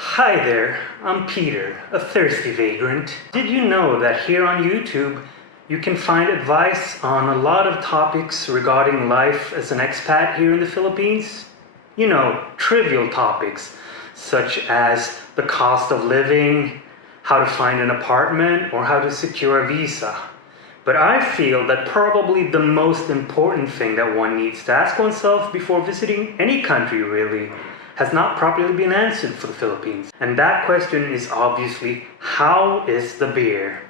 Hi there, I'm Peter, a thirsty vagrant. Did you know that here on YouTube you can find advice on a lot of topics regarding life as an expat here in the Philippines? You know, trivial topics such as the cost of living, how to find an apartment, or how to secure a visa. But I feel that probably the most important thing that one needs to ask oneself before visiting any country really has not properly been answered for the Philippines. And that question is obviously, how is the beer?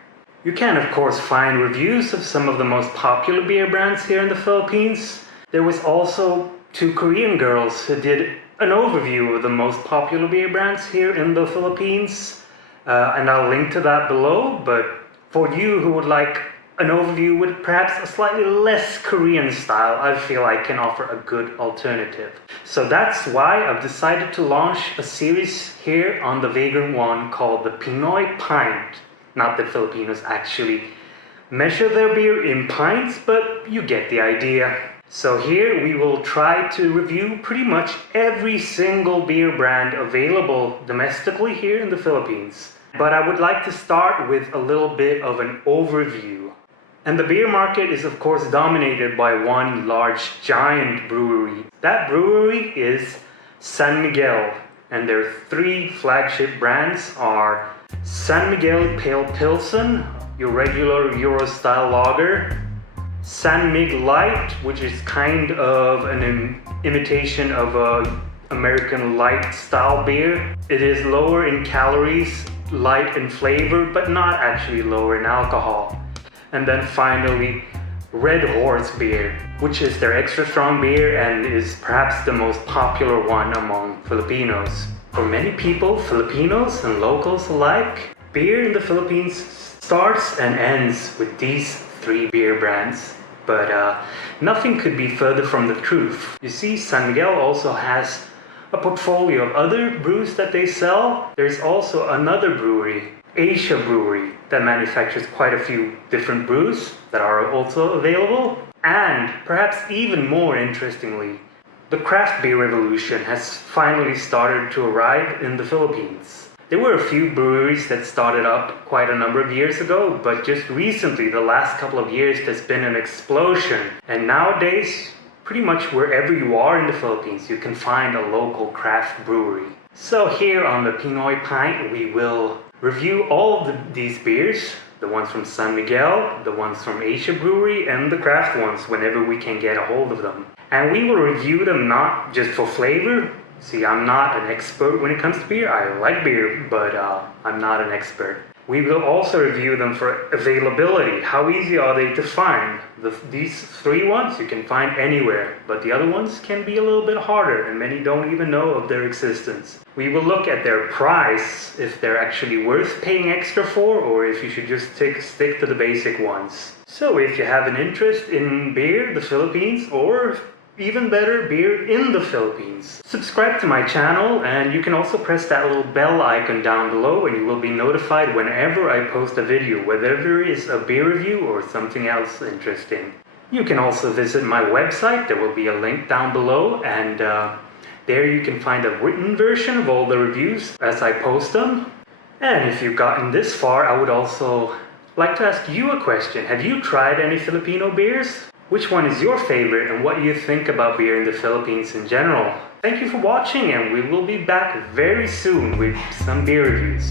You can of course find reviews of some of the most popular beer brands here in the Philippines. There was also two Korean girls who did an overview of the most popular beer brands here in the Philippines. And I'll link to that below, but for you who would like an overview with perhaps a slightly less Korean style, I feel I can offer a good alternative. So that's why I've decided to launch a series here on the Vagrant one called the Pinoy Pint. Not that Filipinos actually measure their beer in pints, but you get the idea. So here we will try to review pretty much every single beer brand available domestically here in the Philippines. But I would like to start with a little bit of an overview. And the beer market is of course dominated by one large giant brewery. That brewery is San Miguel, and their three flagship brands are San Miguel Pale Pilsen, your regular Euro style lager, San Mig Light, which is kind of an imitation of a American light style beer. It is lower in calories, light in flavor, but not actually lower in alcohol. And then finally, Red Horse beer, which is their extra strong beer and is perhaps the most popular one among Filipinos. For many people, Filipinos and locals alike, beer in the Philippines starts and ends with these three beer brands. But nothing could be further from the truth. You see, San Miguel also has a portfolio of other brews that they sell. There's also another brewery, Asia Brewery, that manufactures quite a few different brews that are also available. And perhaps even more interestingly, the craft beer revolution has finally started to arrive in the Philippines. There were a few breweries that started up quite a number of years ago, but just recently, the last couple of years, there's been an explosion. And nowadays, pretty much wherever you are in the Philippines, you can find a local craft brewery. So here on the Pinoy Pint, we will review all of these beers, the ones from San Miguel, the ones from Asia Brewery, and the craft ones whenever we can get a hold of them. And we will review them not just for flavor. See, I'm not an expert when it comes to beer. I like beer, but I'm not an expert. We will also review them for availability. How easy are they to find? These three ones you can find anywhere, but the other ones can be a little bit harder, and many don't even know of their existence. We will look at their price, if they're actually worth paying extra for, or if you should just stick to the basic ones. So if you have an interest in beer, the Philippines, or even better, beer in the Philippines, subscribe to my channel, and you can also press that little bell icon down below and you will be notified whenever I post a video, whether it is a beer review or something else interesting. You can also visit my website. There will be a link down below, and there you can find a written version of all the reviews as I post them. And if you've gotten this far, I would also like to ask you a question. Have you tried any Filipino beers? Which one is your favorite, and what do you think about beer in the Philippines in general? Thank you for watching, and we will be back very soon with some beer reviews.